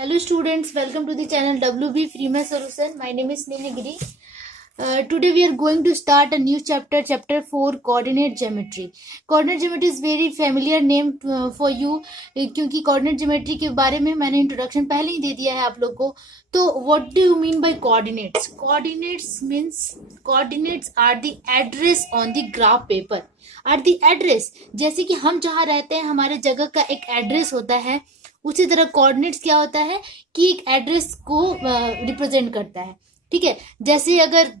Hello students, welcome to the channel WB Freeman Solution. My name is Ninigiri. Today we are going to start a new chapter, chapter 4, coordinate geometry. Coordinate geometry is very familiar name for you क्योंकि coordinate geometry के बारे में मैंने introduction पहले ही दे दिया है आप लोग को. तो what do you mean by coordinates? Coordinates means coordinates are the address on the graph paper. Are the address, जैसे कि हम जहाँ रहते हैं हमारे जगह का एक एड्रेस होता है, उसी तरह कोऑर्डिनेट्स क्या होता है कि एक एड्रेस को रिप्रेजेंट करता है. ठीक है, जैसे अगर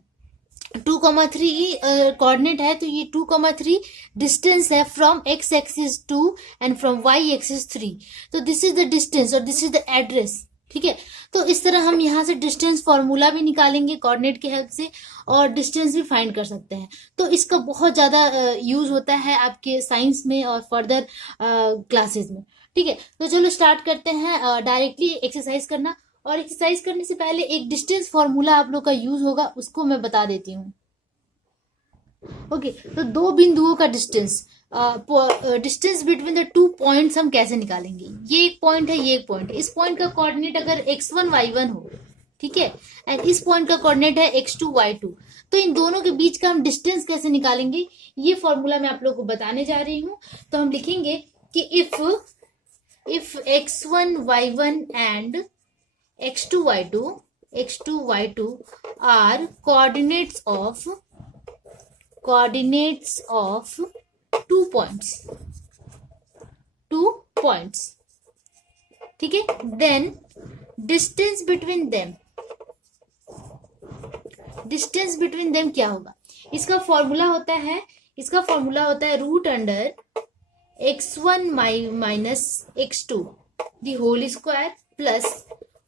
2,3 कोऑर्डिनेट है तो ये 2,3 डिस्टेंस है from x axis 2 and from y axis 3. तो दिस इज द डिस्टेंस और दिस इज द एड्रेस. ठीक है, तो इस तरह हम यहाँ से डिस्टेंस फॉर्मूला भी निकालेंगे कोऑर्डिनेट की हेल्प से और डिस्टेंस भी फाइंड कर सकते हैं. तो इसका बहुत ज्यादा यूज होता है आपके साइंस में और फर्दर क्लासेस में. ठीक है, तो चलो स्टार्ट करते हैं डायरेक्टली एक्सरसाइज करना. और एक्सरसाइज करने से पहले एक डिस्टेंस फॉर्मूला आप लोग का यूज होगा, उसको मैं बता देती हूँ. ओके, तो दो बिंदुओं का distance distance between the two points हम कैसे निकालेंगे. ये एक पॉइंट है, ये एक पॉइंट है. इस पॉइंट का कोऑर्डिनेट अगर x1 y1 हो, ठीक है, एंड इस पॉइंट का कोऑर्डिनेट है x2 y2, तो इन दोनों के बीच का हम डिस्टेंस कैसे निकालेंगे ये फॉर्मूला मैं आप लोग को बताने जा रही हूँ. तो हम लिखेंगे कि if x1 y1 and x2 y2 are coordinates of 2 points. ठीक है, then distance between them क्या होगा. इसका फॉर्मूला होता है root under x1 minus x2 the whole square plus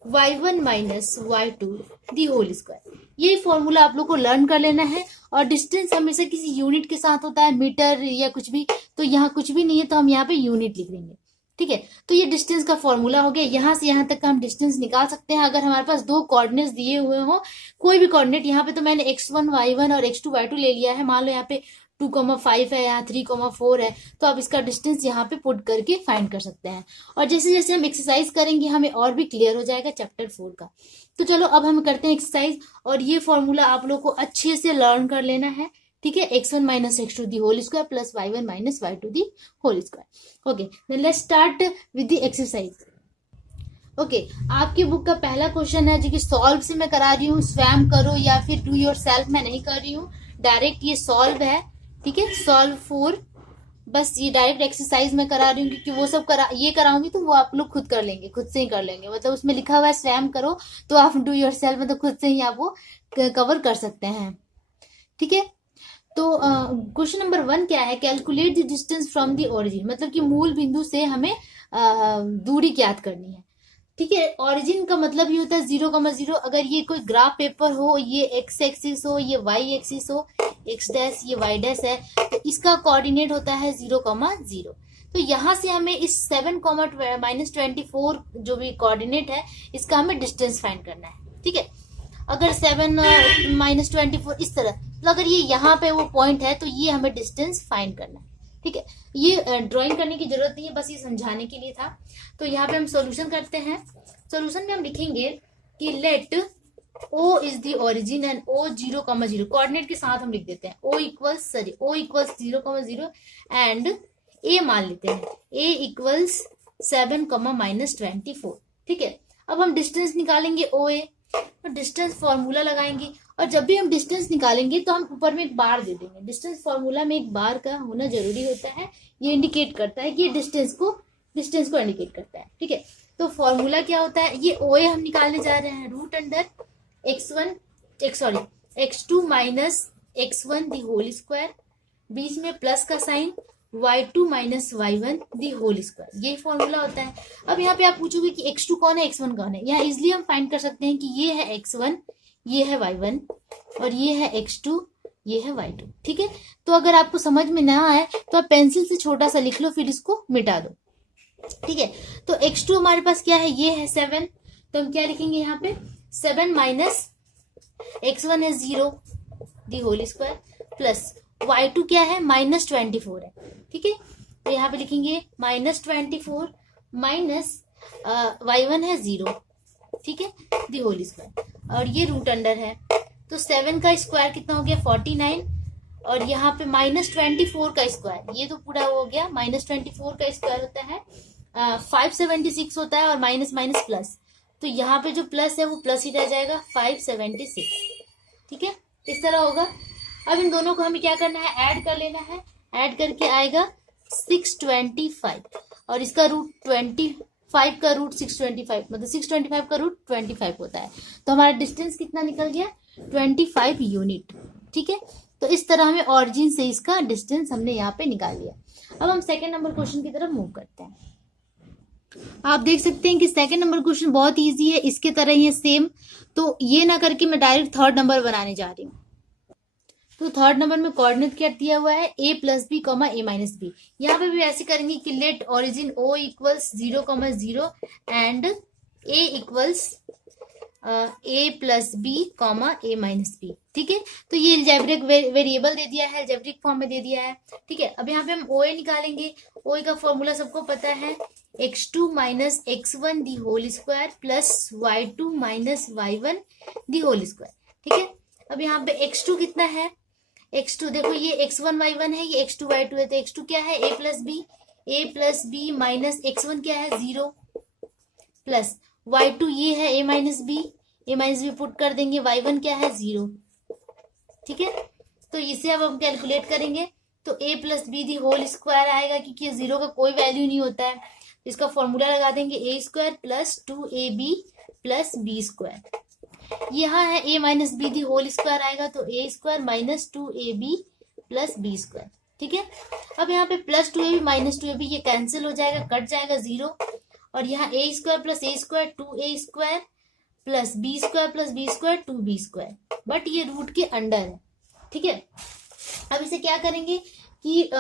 y1 minus y2 the whole square. ये फॉर्मूला आप लोग को लर्न कर लेना है. और डिस्टेंस हमेशा किसी यूनिट के साथ होता है, मीटर या कुछ भी. तो यहाँ कुछ भी नहीं है तो हम यहाँ पे यूनिट लिख देंगे. ठीक है, तो ये डिस्टेंस का फॉर्मूला हो गया. यहाँ से यहाँ तक का हम डिस्टेंस निकाल सकते हैं अगर हमारे पास दो कोऑर्डिनेट्स दिए हुए हो. कोई भी कोऑर्डिनेट, यहाँ पे तो मैंने x1 y1 और x2 y2 ले लिया है. मान लो यहाँ पे 2,5 है, यहाँ 3,4 है, तो आप इसका डिस्टेंस यहाँ पे पुट करके फाइंड कर सकते हैं. और जैसे जैसे हम एक्सरसाइज करेंगे हमें और भी क्लियर हो जाएगा चैप्टर 4 का. तो चलो अब हम करते हैं एक्सरसाइज. और ये फॉर्मूला आप लोग को अच्छे से लर्न कर लेना है. ठीक है, x1 minus x2 the whole square plus y1 minus y2 the whole square. Okay, then let's start with the exercise. Okay, आपकी बुक का पहला क्वेश्चन है जो कि सॉल्व से मैं करा रही हूँ. स्वयं करो या फिर डू योर सेल्फ मैं नहीं कर रही हूँ, डायरेक्ट ये सॉल्व है. ठीक है, सॉल्व 4, बस ये डायरेक्ट एक्सरसाइज में करा रही हूँ क्योंकि वो सब ये कराऊंगी तो वो आप लोग खुद कर लेंगे, खुद से ही कर लेंगे. मतलब उसमें लिखा हुआ है स्वयं करो, तो आप डू योर सेल्फ मतलब खुद से ही आप वो कवर कर सकते हैं. ठीक है, तो क्वेश्चन नंबर 1 क्या है, calculate the distance from the origin. मतलब कि मूल बिंदु से हमें दूरी ज्ञात करनी है. ठीक है, ओरिजिन का मतलब ये होता है 0,0. अगर ये कोई ग्राफ पेपर हो, ये एक्स एक्सिस हो, ये वाई एक्सिस हो, एक्स डैश ये वाई डैश है, तो इसका कोऑर्डिनेट होता है 0,0. तो यहाँ से हमें इस 7,-24 जो भी कोऑर्डिनेट है इसका हमें डिस्टेंस फाइंड करना है. ठीक है, अगर 7-24 इस तरह, तो अगर ये यहाँ पे वो पॉइंट है तो ये हमें डिस्टेंस फाइंड करना है. ठीक है, ये ड्राइंग करने की जरूरत नहीं है, बस ये समझाने के लिए था. तो यहाँ पे हम सॉल्यूशन करते हैं. सॉल्यूशन में हम लिखेंगे कि let O is the origin and O 0,0 coordinate के साथ हम लिख देते हैं. O इक्वल्स 0,0 एंड A मान लेते हैं. A equals 7,-24. ठीक है, अब हम डिस्टेंस निकालेंगे OA. तो डिस्टेंस फॉर्मूला लगाएंगे और जब भी हम डिस्टेंस निकालेंगे तो हम ऊपर में एक बार दे देंगे. डिस्टेंस फॉर्मूला में एक बार का होना जरूरी होता है. ये इंडिकेट करता है कि ये डिस्टेंस को इंडिकेट करता है. ठीक है, तो फॉर्मूला क्या होता है, ये OA हम निकालने जा रहे हैं root under x2 minus x1 the whole square, बीच में प्लस का sign, y2 minus y1 the whole square. ये फॉर्मूला होता है. अब यहाँ पे आप पूछोगे कि x2 कौन है, x1 कौन है. यहाँ इजिली हम फाइंड कर सकते हैं कि ये है x1, ये है y1 और ये है x2, ये है y2. ठीक है, तो अगर आपको समझ में ना आए तो आप पेंसिल से छोटा सा लिख लो, फिर इसको मिटा दो. ठीक है, तो x2 हमारे पास क्या है, ये है 7. तो हम क्या लिखेंगे यहाँ पे, 7 माइनस x1 है 0 दी होल स्क्वायर प्लस y2 क्या है, -24 है. ठीक है, तो यहाँ पे लिखेंगे -24 माइनस y1 है 0, ठीक है, दी होल स्क्वायर, और ये रूट अंडर है, तो 7 का स्क्वायर कितना हो गया 49, और यहाँ पे -24 का स्क्वायर, ये तो पूरा हो गया, -24 का स्क्वायर होता है 576 होता है, और माइनस माइनस प्लस, तो यहाँ पे जो प्लस है वो प्लस ही रह जाएगा 576, ठीक है, इस तरह होगा। अब इन दोनों को हमें क्या करना है, ऐड कर लेना है, ऐड करके आएगा 625, और इसका रूट 25 का रूट 625, मतलब 625 का रूट 25 होता है, तो हमारा डिस्टेंस कितना निकल गया 25 यूनिट, ठीक है। तो इस तरह हमें ऑरिजिन से इसका डिस्टेंस हमने यहाँ पे निकाल लिया। अब हम सेकंड नंबर क्वेश्चन की तरफ मूव करते हैं। आप देख सकते हैं कि सेकंड नंबर क्वेश्चन बहुत इजी है, इसके तरह ही है सेम, तो ये ना करके मैं डायरेक्ट थर्ड नंबर बनाने जा रही हूँ। तो थर्ड नंबर में कोऑर्डिनेट क्या दिया हुआ है, a plus B comma a minus B. यहाँ पे भी ऐसे करेंगे कि let origin o equals 0,0 and a equals a plus B comma a minus B, ठीक है। तो ये एल्जेब्रिक वेरिएबल दे दिया है, एल्जेब्रिक फॉर्म में दे दिया है, ठीक है। अब यहाँ पे हम OA निकालेंगे, OA का फॉर्मूला सबको पता है, x2 minus x1 the whole square plus y2 minus y1 the whole square, ठीक है। अब यहाँ पे x2 कितना है, x2 देखो ये x1 y1 है, ये x2 y2 है, तो x2 क्या है a plus B minus x1 क्या है 0 प्लस y2 ये है a माइनस बी पुट कर देंगे, y1 क्या है 0, ठीक है। तो इसे अब हम कैलकुलेट करेंगे, तो a plus B the whole square आएगा, क्योंकि 0 का कोई वैल्यू नहीं होता है, इसका फॉर्मूला लगा देंगे a square plus 2ab plus B square, यहाँ है a minus B the whole square आएगा, तो a square minus 2ab plus B square, ठीक है। अब यहाँ पे प्लस 2ab माइनस 2ab ये कैंसिल हो जाएगा, कट जाएगा 0, और यहाँ a square plus a square 2a square plus b square 2b square, but ये रूट के अंडर है, ठीक है। अब इसे क्या करेंगे कि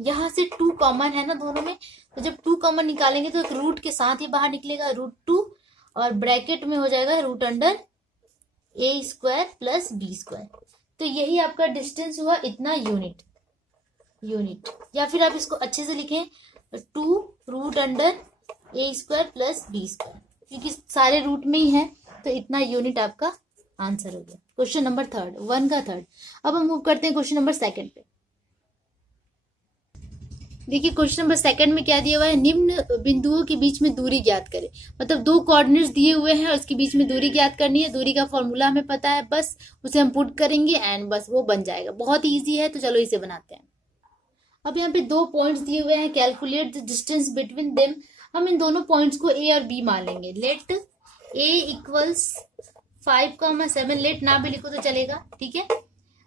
यहाँ से 2 कॉमन है ना दोनों में, तो जब 2 कॉमन निकालेंगे तो एक रूट के साथ ही बाहर निकलेगा √2, और ब्रैकेट में हो जाएगा root under a square plus b square, तो यही आपका डिस्टेंस हुआ इतना यूनिट, या फिर आप इसको अच्छे से लिखें 2 root under a square plus b square, क्योंकि सारे रूट में ही है, तो इतना यूनिट आपका आंसर हो गया। क्वेश्चन नंबर थर्ड, 1 का थर्ड। अब हम मूव करते हैं क्वेश्चन नंबर सेकंड पे। देखिए क्वेश्चन नंबर सेकंड में क्या दिया हुआ है, निम्न बिंदुओं के बीच में दूरी ज्ञात करें, मतलब 2 कोऑर्डिनेट्स दिए हुए हैं और उसके बीच में दूरी ज्ञात करनी है। दूरी का फॉर्मूला हमें पता है, बस उसे हम पुट करेंगे एंड बस वो बन जाएगा, बहुत इजी है, तो चलो इसे बनाते हैं। अब यहाँ पे 2 पॉइंट्स दिए हुए हैं, calculate the distance between them. हम इन दोनों पॉइंट्स को a और b मान लेंगे, लेट a इक्वल्स 5,7, लेट ना भी लिखो तो चलेगा, ठीक है,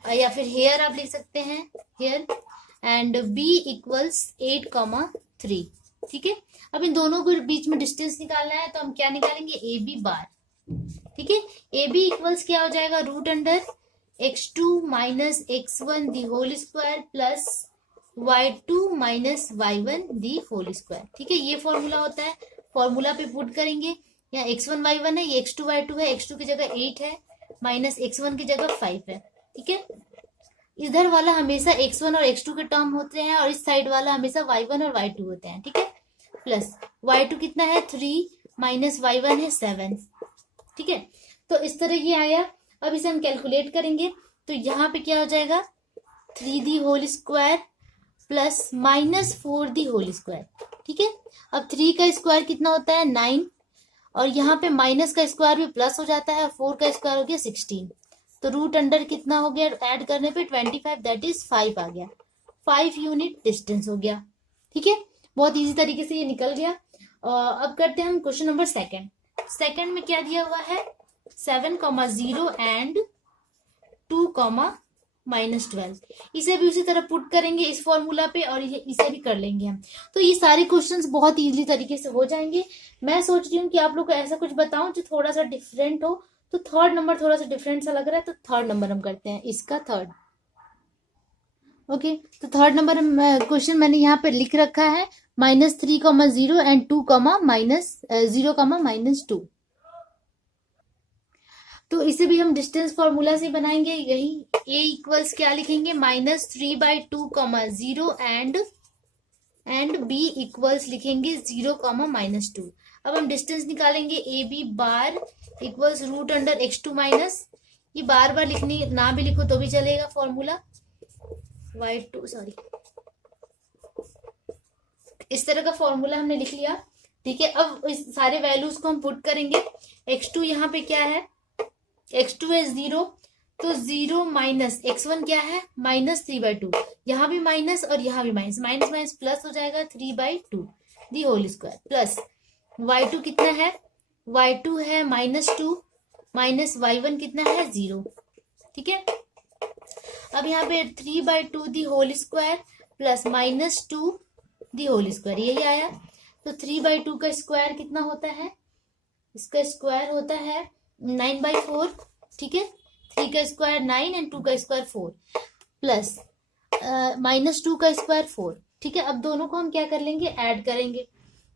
या फिर हेयर आप लिख सकते हैं, हेयर, एंड b इक्वल्स 8,3, ठीक है। अब इन दोनों के बीच में डिस्टेंस निकालना है, तो हम क्या निकालेंगे ab बार, ठीक है। ab इक्वल्स क्या हो जाएगा, root under x2 minus x1 the whole square plus y2 minus y1 the whole square, ठीक है। ये फॉर्मूला होता है, फॉर्मूला पे पुट करेंगे, यहाँ x1 y1 है, ये x2 y2 है, x2 की जगह 8 है माइनस x1 की जगह 5 है, ठीक है। इधर वाला हमेशा x1 और x2 के टर्म होते हैं, और इस साइड वाला हमेशा y1 और y2 होते हैं, ठीक है। प्लस y2 कितना है 3 माइनस y1 है 7, ठीक है। तो इस तरह ये आ गया। अब इसे हम कैलकुलेट करेंगे, तो यहाँ पे क्या हो जाएगा 3 the whole square plus minus 4 the whole square, ठीक है। अब 3 का स्क्वायर कितना होता है 9, और यहाँ पे माइनस का स्क्वायर भी प्लस हो जाता है, 4 का स्क्वायर हो गया 16, तो रूट अंडर कितना हो गया, ऐड करने पे 25, दैट इज 5 आ गया, 5 यूनिट डिस्टेंस हो गया, ठीक है। बहुत इजी तरीके से ये निकल गया। अब करते हैं हम क्वेश्चन नंबर सेकंड में क्या दिया हुआ है 7,0 एंड 2,-12, इसे भी उसी तरह पुट करेंगे इस फॉर्मूला पे, और इसे भी कर लेंगे हम, तो ये सारे क्वेश्चंस बहुत इजी तरीके से हो जाएंगे। मैं सोच रही हूँ कि आप लोग को ऐसा कुछ बताऊं जो थोड़ा सा डिफरेंट हो, तो थर्ड नंबर थोड़ा सा डिफरेंट सा लग रहा है, तो थर्ड नंबर हम करते हैं, इसका थर्ड, ओके। तो थर्ड नंबर क्वेश्चन मैंने यहाँ पे लिख रखा है -3,0 एंड 2,-0,-2, तो इसे भी हम डिस्टेंस फॉर्मूला से बनाएंगे, यही a इक्वल्स क्या लिखेंगे -3/2,0 एंड b इक्वल्स लिखेंगे 0, -2। अब हम डिस्टेंस निकालेंगे A B bar equals root under x2 minus, ये बार बार लिखनी ना भी लिखो तो भी चलेगा, फॉर्मूला y2 सॉरी इस तरह का फॉर्मूला हमने लिख लिया। ठीक है, अब इस सारे वैल्यूज को हम पुट करेंगे। x2 यहाँ पे क्या है, x2 है 0, तो 0 माइनस x1 क्या है -3/2, यहाँ भी माइनस और यहाँ भी माइनस, माइनस माइनस प्लस हो जाएगा 3/2 the whole square, plus y2 कितना है, y2 है -2 माइनस y1 कितना है 0। ठीक है, अब यहाँ पे 3/2 the whole square plus -2 the whole square, यही आया। तो 3/2 का स्क्वायर कितना होता है, इसका स्क्वायर होता है 9/4। ठीक है, 3 का स्क्वायर 9 एंड 2 का स्क्वायर 4 प्लस -2 का स्क्वायर 4। ठीक है, अब दोनों को हम क्या कर लेंगे, ऐड करेंगे।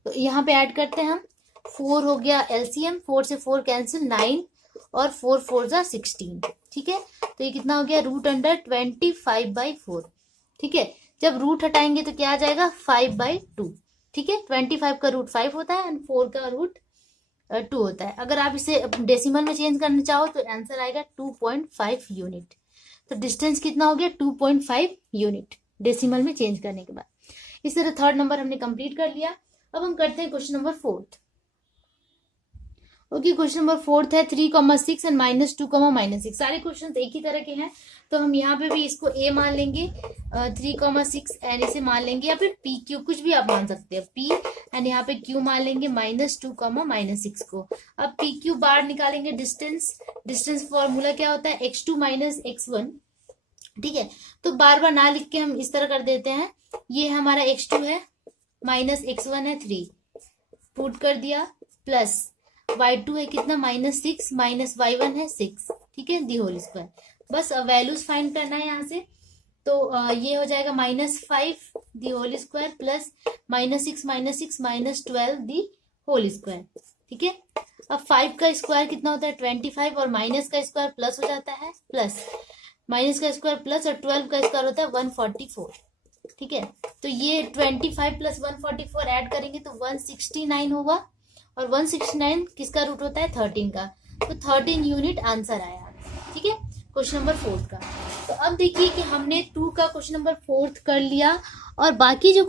तो यहाँ पे ऐड करते हैं हम, 4 हो गया एलसीएम, 4 से 4 कैंसिल, 9 और 4 4 जा 16। ठीक है, तो ये कितना हो गया रूट अंडर 25/4। ठीक है, जब रूट हटाएंगे तो क्या आ जाएगा 5/2। ठीक है, 25 का रूट 5 होता है एंड 4 का रूट 2 होता है। अगर आप इसे डेसिमल में चेंज करना चाहो तो आंसर आएगा 2.5 यूनिट। तो डिस्टेंस कितना हो गया 2.5 यूनिट डेसिमल में चेंज करने के बाद। इस तरह थर्ड नंबर हमने कंप्लीट कर लिया। अब हम करते हैं question number 4। Okay, question number 4 है 3,6 एंड -2, -6। सारे क्वेश्चन एक ही तरह के हैं, तो हम यहाँ पे भी इसको a मान लेंगे 3,6 एंड इसे मान लेंगे, या फिर p q कुछ भी आप मान सकते हैं, p एंड यहाँ पे q मान लेंगे -2, -6 को। अब p q बार निकालेंगे, डिस्टेंस फॉर्मूला क्या होता है x2 माइनस x1। ठीक है, तो बार बार ना लिख के हम इस तरह कर देते हैं, ये हमारा x2 है माइनस x1 है 3, पुट कर दिया, प्लस y2 है कितना -6 माइनस y1 है 6। ठीक है, दी होल स्क्वायर। बस वैल्यूज फाइंड करना है यहाँ से, तो ये हो जाएगा -5 the whole square plus -6 -12 the whole square. ठीक है, अब 5 का स्क्वायर कितना होता है 25 और माइनस का स्क्वायर प्लस हो जाता है, प्लस माइनस का स्क्वायर प्लस और 12 का स्क्वायर होता है 144। ठीक है, तो ये 25 प्लस 144 ऐड करेंगे तो 169 होगा, और 169 किसका रूट होता है 13 का, तो 13 यूनिट आंसर आया। ठीक है, क्वेश्चन नंबर 4 का। तो अब देखिए कि हमने 2 का क्वेश्चन नंबर 4 कर लिया, और बाकी जो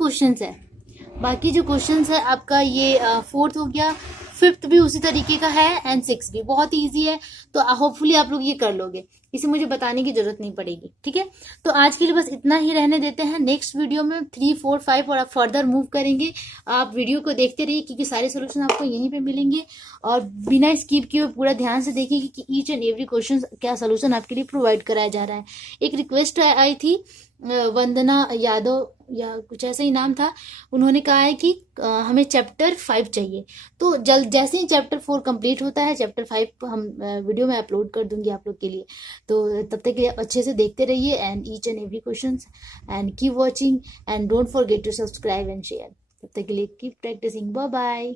क्वेश्चंस है आपका ये 4th हो गया, 5th भी उसी तरीके का है एंड 6th भी बहुत इजी है। तो होपफुली आप लोग ये कर लोगे, इसे मुझे बताने की जरूरत नहीं पड़ेगी। ठीक है, तो आज के लिए बस इतना ही रहने देते हैं। नेक्स्ट वीडियो में 3, 4, 5 और आप फर्दर मूव करेंगे। आप वीडियो को देखते रहिए क्योंकि सारे सोल्यूशन आपको यहीं पे मिलेंगे, और बिना स्किप किए पूरा ध्यान से देखिए कि ईच एंड एवरी क्वेश्चन क्या सोल्यूशन आपके लिए प्रोवाइड कराया जा रहा है। एक रिक्वेस्ट आई थी वंदना यादव या कुछ ऐसा ही नाम था, उन्होंने कहा है कि हमें चैप्टर 5 चाहिए। तो जैसे ही चैप्टर 4 कंप्लीट होता है, चैप्टर 5 हम वीडियो में अपलोड कर दूंगी आप लोग के लिए। तो तब तक के लिए अच्छे से देखते रहिए and each and every question and keep watching and don't forget to subscribe and share. तब तक के लिए कीप प्रैक्टिसिंग, बाय बाय।